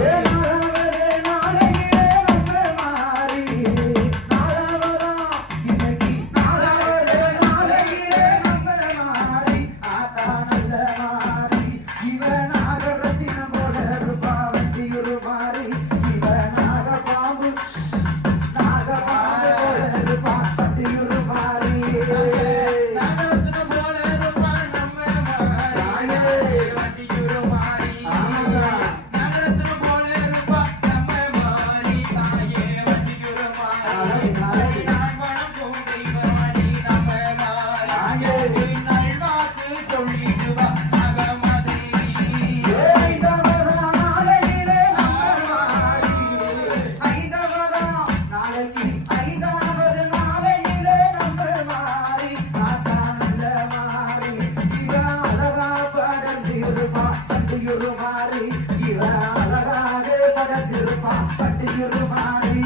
Yeah. பட்டியுரு மாறி இவ அழகாக படர்ந்திருப்பா பட்டியுரு மாறி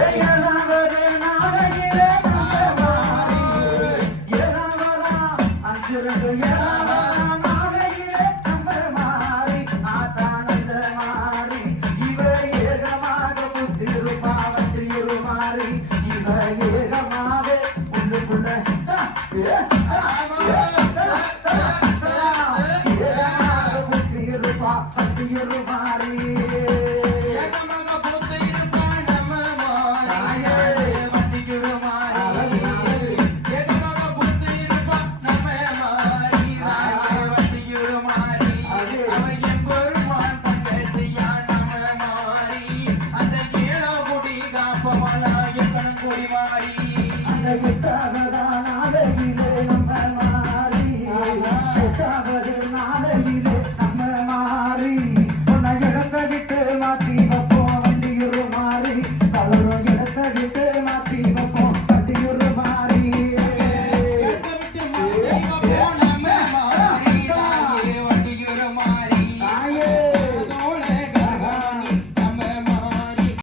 ஏழாவது Everybody